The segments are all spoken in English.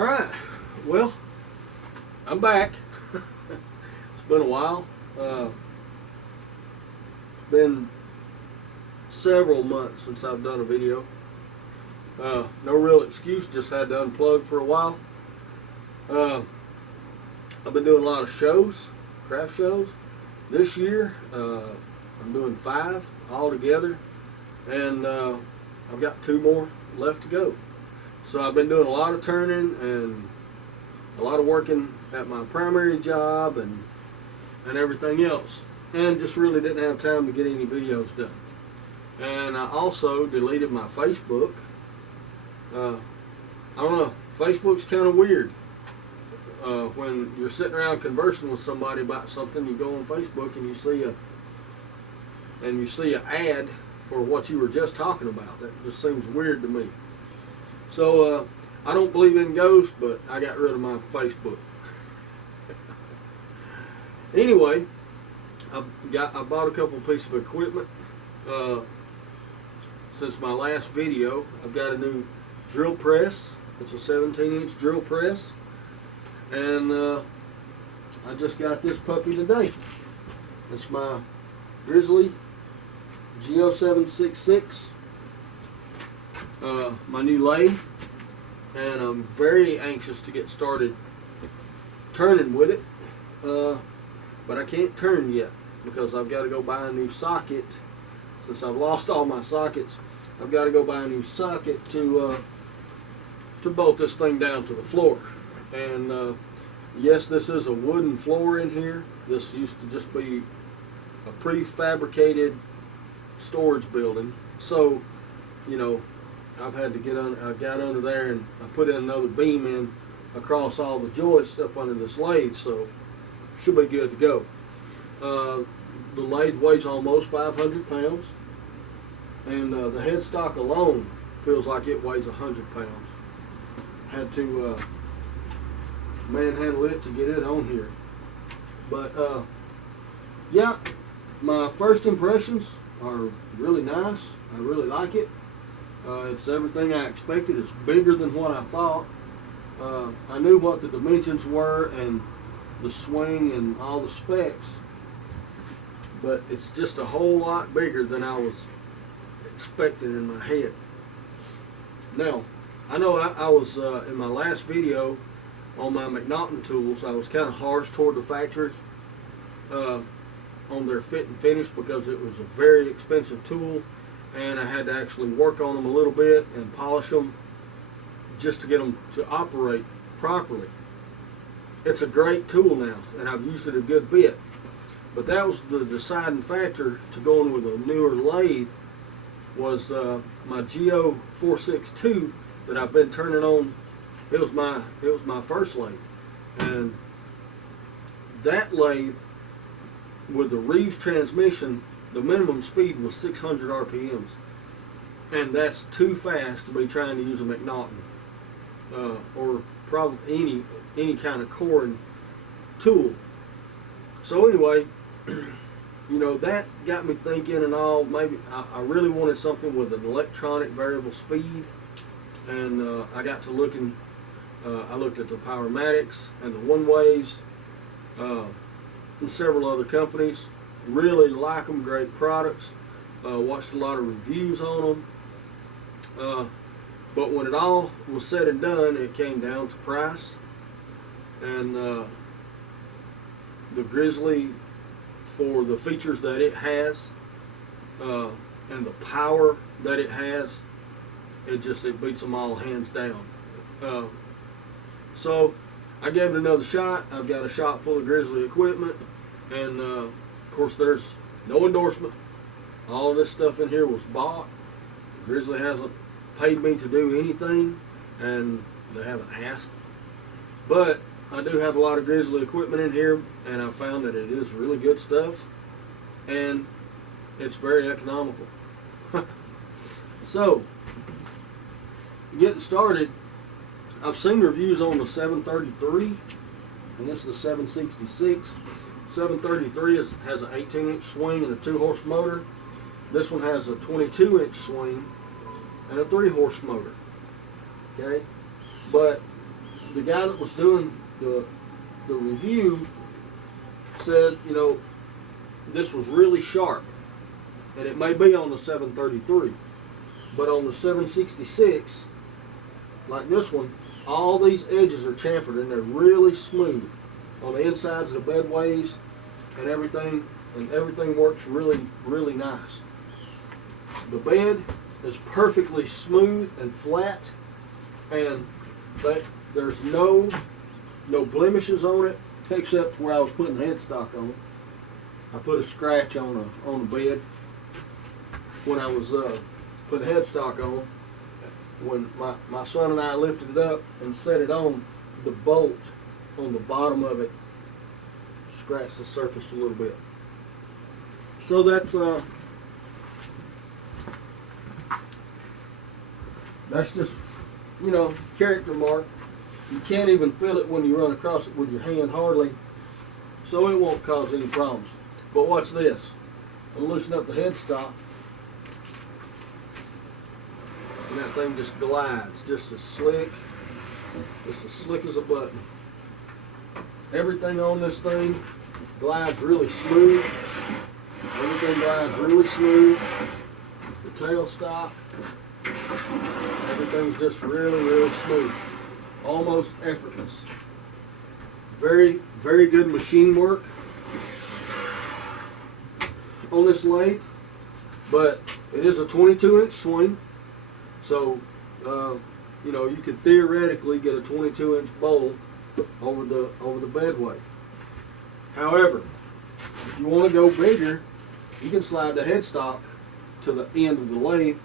Alright, well, I'm back. It's been a while. It's been several months since I've done a video. No real excuse, just had to unplug for a while. I've been doing a lot of shows, craft shows. This year, I'm doing 5 altogether, and I've got 2 more left to go. So I've been doing a lot of turning and a lot of working at my primary job and everything else, and just really didn't have time to get any videos done. And I also deleted my Facebook. I don't know, Facebook's kind of weird. When you're sitting around conversing with somebody about something, you go on Facebook and you see an ad for what you were just talking about. That just seems weird to me. So I don't believe in ghosts, but I got rid of my Facebook. Anyway, I bought a couple pieces of equipment. Since my last video, I've got a new drill press. It's a 17-inch drill press, and I just got this puppy today. It's my Grizzly G0766, my new lathe, and I'm very anxious to get started turning with it, but I can't turn yet because I've got to go buy a new socket. Since I've lost all my sockets, I've got to go buy a new socket to bolt this thing down to the floor. And yes, this is a wooden floor in here. This used to just be a prefabricated storage building. So, you know, I've had to get under, I got under there and I put in another beam in across all the joists up under this lathe, so should be good to go. The lathe weighs almost 500 pounds, and the headstock alone feels like it weighs 100 pounds. Had to manhandle it to get it on here. But yeah, my first impressions are really nice. I really like it. It's everything I expected. It's bigger than what I thought. I knew what the dimensions were and the swing and all the specs, but it's just a whole lot bigger than I was expecting in my head. Now, I know I was in my last video on my McNaughton tools, I was kind of harsh toward the factory on their fit and finish because it was a very expensive tool, and I had to actually work on them a little bit and polish them just to get them to operate properly. It's a great tool now, and I've used it a good bit. But that was the deciding factor to going with a newer lathe was my G0462 that I've been turning on. It was my first lathe, and that lathe with the Reeves transmission, the minimum speed was 600 RPMs, and that's too fast to be trying to use a McNaughton or probably any kind of coring tool. So anyway, you know, that got me thinking and all. Maybe I really wanted something with an electronic variable speed, and I got to looking. I looked at the Powermatics and the One Ways and several other companies. Really like them, great products. Watched a lot of reviews on them. But when it all was said and done, it came down to price. And the Grizzly, for the features that it has and the power that it has, it beats them all hands down. So I gave it another shot. I've got a shop full of Grizzly equipment, and of course there's no endorsement. All of this stuff in here was bought. Grizzly hasn't paid me to do anything, and they haven't asked. But I do have a lot of Grizzly equipment in here, and I found that it is really good stuff, and it's very economical. So, getting started, I've seen reviews on the 733, and this is the 766. 733 has an 18-inch swing and a 2-horse motor. This one has a 22-inch swing and a 3-horse motor. Okay, but the guy that was doing the review said, you know, this was really sharp, and it may be on the 733, but on the 766, like this one, all these edges are chamfered and they're really smooth on the insides of the bedways and everything works really, really nice. The bed is perfectly smooth and flat, and there's no blemishes on it, except where I was putting the headstock on. I put a scratch on the bed when I was putting headstock on. When my son and I lifted it up and set it on, the bolt on the bottom of it scratched the surface a little bit. So that's just, you know, character mark. You can't even feel it when you run across it with your hand hardly, so it won't cause any problems. But watch this. I'm loosening up the headstock, and that thing just glides, just as slick as a button. Everything on this thing glides really smooth. Everything glides really smooth. The tailstock, everything's just really, really smooth. Almost effortless. Very, very good machine work on this lathe, but it is a 22-inch swing, so you know, you could theoretically get a 22-inch bowl over the bedway. However, if you want to go bigger, you can slide the headstock to the end of the lathe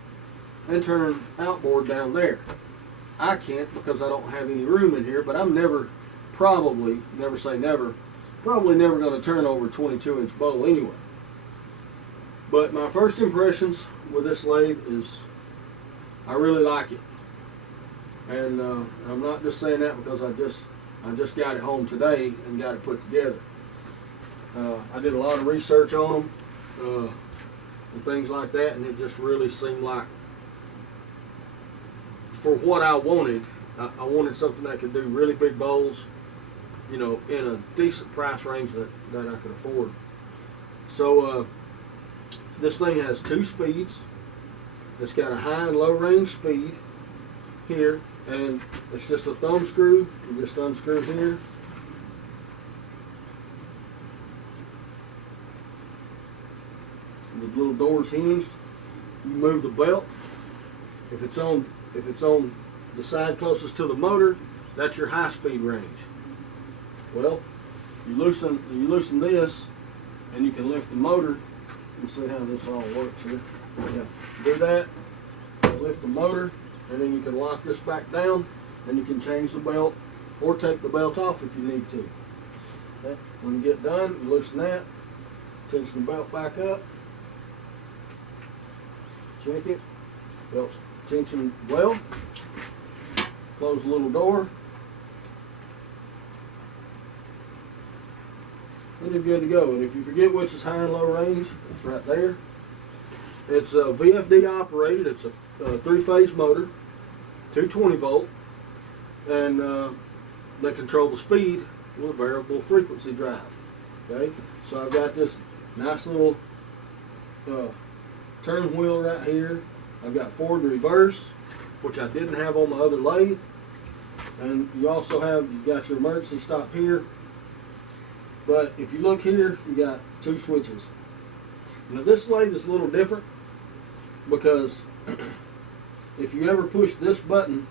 and turn outboard down there. I can't because I don't have any room in here, but I'm probably never going to turn over a 22-inch bowl anyway. But my first impressions with this lathe is I really like it, and I'm not just saying that because I just got it home today and got it put together. I did a lot of research on them and things like that, and it just really seemed like, for what I wanted, I wanted something that could do really big bowls, you know, in a decent price range that I could afford. So this thing has 2 speeds. It's got a high and low range speed here, and it's just a thumb screw. You just unscrew here. The little door's hinged. You move the belt. If it's on the side closest to the motor, that's your high speed range. Well, you loosen this, and you can lift the motor. You can see how this all works here. Yeah. Do that, lift the motor, and then you can lock this back down, and you can change the belt or take the belt off if you need to. Okay. When you get done, you loosen that, tension the belt back up, check it, belt's tension well, close the little door, and you're good to go. And if you forget which is high and low range, it's right there. It's a VFD operated. It's a 3-phase motor, 220 volt, and they control the speed with a variable frequency drive. Okay, so I've got this nice little turn wheel right here. I've got forward and reverse, which I didn't have on my other lathe, and you've got your emergency stop here. But if you look here, you got 2 switches. Now this lathe is a little different because if you ever push this button,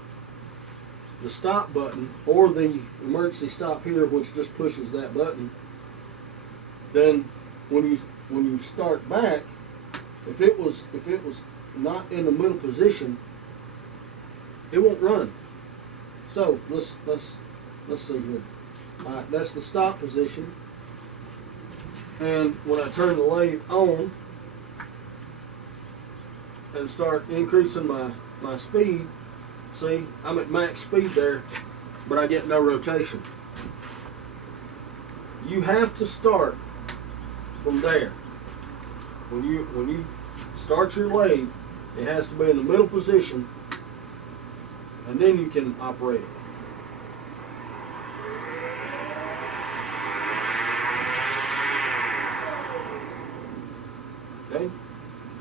the stop button, or the emergency stop here, which just pushes that button, then when you start back, if it was not in the middle position, it won't run. So let's see here. All right, that's the stop position. And when I turn the lathe on and start increasing my speed, see, I'm at max speed there, but I get no rotation. You have to start from there. When you start your lathe, it has to be in the middle position, and then you can operate it.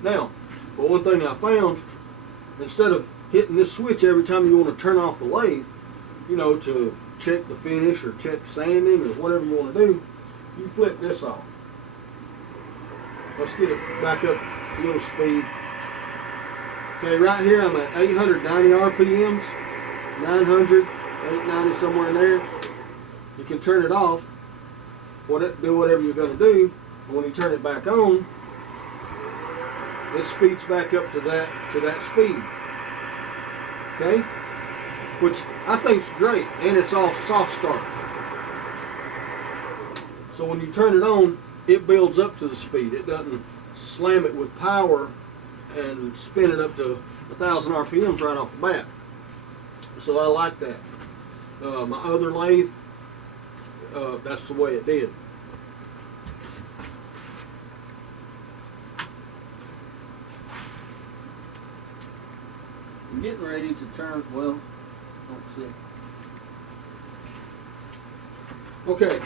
Now, but one thing I found, instead of hitting this switch every time you want to turn off the lathe, you know, to check the finish or check sanding or whatever you want to do, you flip this off. Let's get it back up a little speed. Okay, right here I'm at 890 RPMs, 900, 890, somewhere in there. You can turn it off, do whatever you're going to do, and when you turn it back on, it speeds back up to that speed. Okay? Which I think is great, and it's all soft start. So when you turn it on, it builds up to the speed. It doesn't slam it with power and spin it up to 1,000 RPMs right off the bat. So I like that. My other lathe, that's the way it did. I'm getting ready to turn, well, let's see. Okay,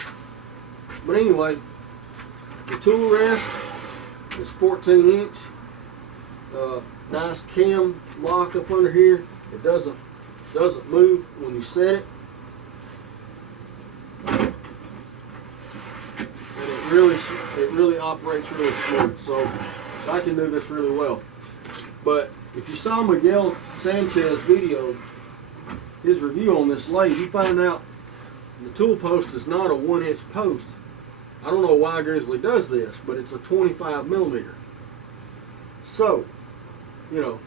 but anyway, the tool rest is 14 inch. Nice cam lock up under here. It doesn't move when you set it. And it really operates really smooth. So I can do this really well. But if you saw Miguel Sanchez's video, his review on this lathe, you find out the tool post is not a 1-inch post. I don't know why Grizzly does this, but it's a 25 millimeter. So, you know,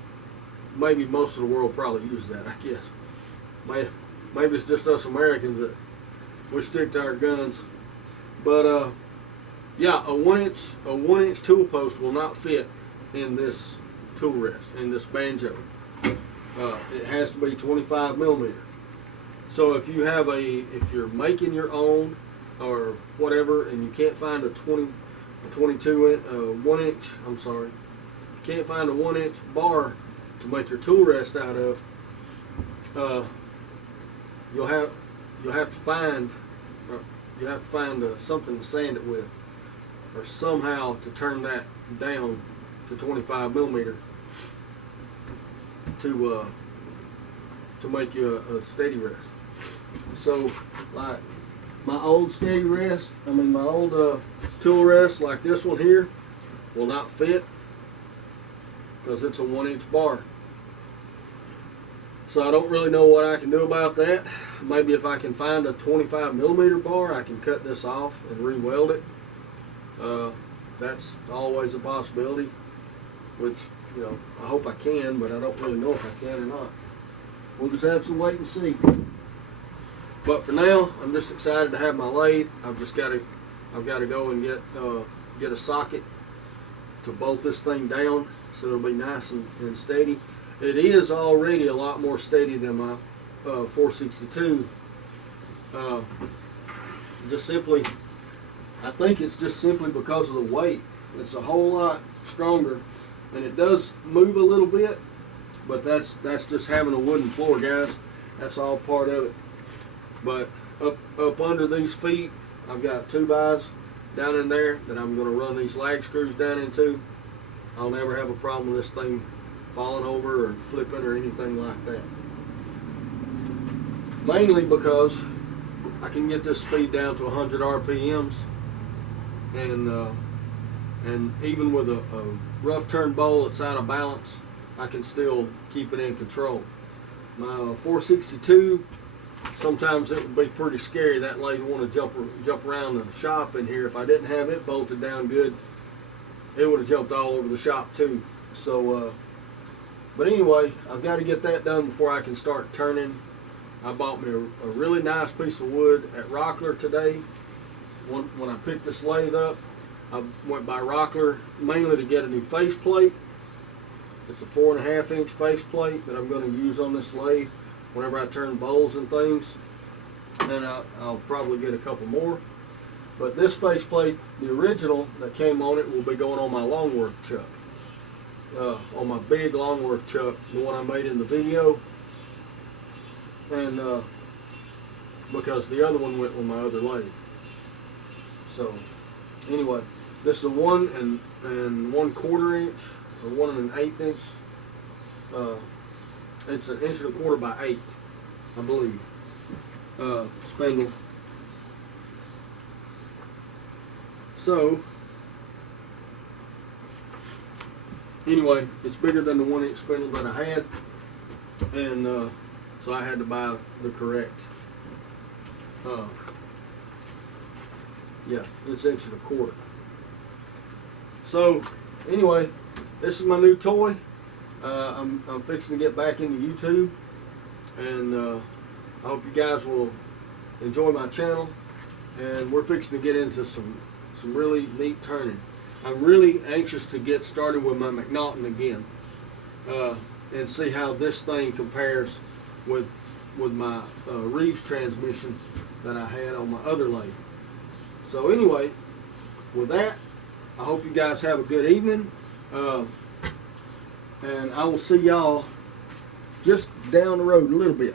maybe most of the world probably uses that, I guess. Maybe it's just us Americans that we stick to our guns. But yeah, a 1-inch tool post will not fit in this tool rest, in this banjo. It has to be 25 millimeter. So if you're making your own or whatever, and you can't find a 1-inch bar to make your tool rest out of, you'll have to find something to sand it with, or somehow to turn that down to 25 millimeter to make you a steady rest. So, like my old tool rest, like this one here, will not fit because it's a 1-inch bar. So I don't really know what I can do about that. Maybe if I can find a 25 millimeter bar, I can cut this off and re-weld it. That's always a possibility, which, you know, I hope I can, but I don't really know if I can or not. We'll just have to wait and see. But for now, I'm just excited to have my lathe. I've got to go and get a socket to bolt this thing down so it'll be nice and steady. It is already a lot more steady than my 462. I think it's just simply because of the weight. It's a whole lot stronger, and it does move a little bit, but that's just having a wooden floor, guys. That's all part of it. But up under these feet, I've got 2x down in there that I'm going to run these lag screws down into. I'll never have a problem with this thing falling over or flipping or anything like that. Mainly because I can get this speed down to 100 RPMs, and even with a rough turn bowl that's out of balance, I can still keep it in control. My 462, sometimes it would be pretty scary. That lathe would want to jump around the shop in here. If I didn't have it bolted down good, it would have jumped all over the shop too. So, but anyway, I've got to get that done before I can start turning. I bought me a really nice piece of wood at Rockler today. When I picked this lathe up, I went by Rockler mainly to get a new faceplate. It's a 4.5-inch faceplate that I'm going to use on this lathe whenever I turn bowls and things. And I'll probably get a couple more. But this faceplate, the original that came on it, will be going on my Longworth chuck. On my big Longworth chuck, the one I made in the video. And because the other one went with my other lathe. So anyway, this is a 1 1/4 inch or 1 1/8 inch. It's 1 1/4 by 8, I believe. Spindle. So anyway, it's bigger than the 1-inch spindle that I had, and so I had to buy the correct. Yeah, it's 1 1/4 inch. So anyway, this is my new toy. I'm fixing to get back into YouTube, and I hope you guys will enjoy my channel. And we're fixing to get into some really neat turning. I'm really anxious to get started with my McNaughton again, and see how this thing compares with my Reeves transmission that I had on my other lathe. So anyway, with that, I hope you guys have a good evening, and I will see y'all just down the road a little bit.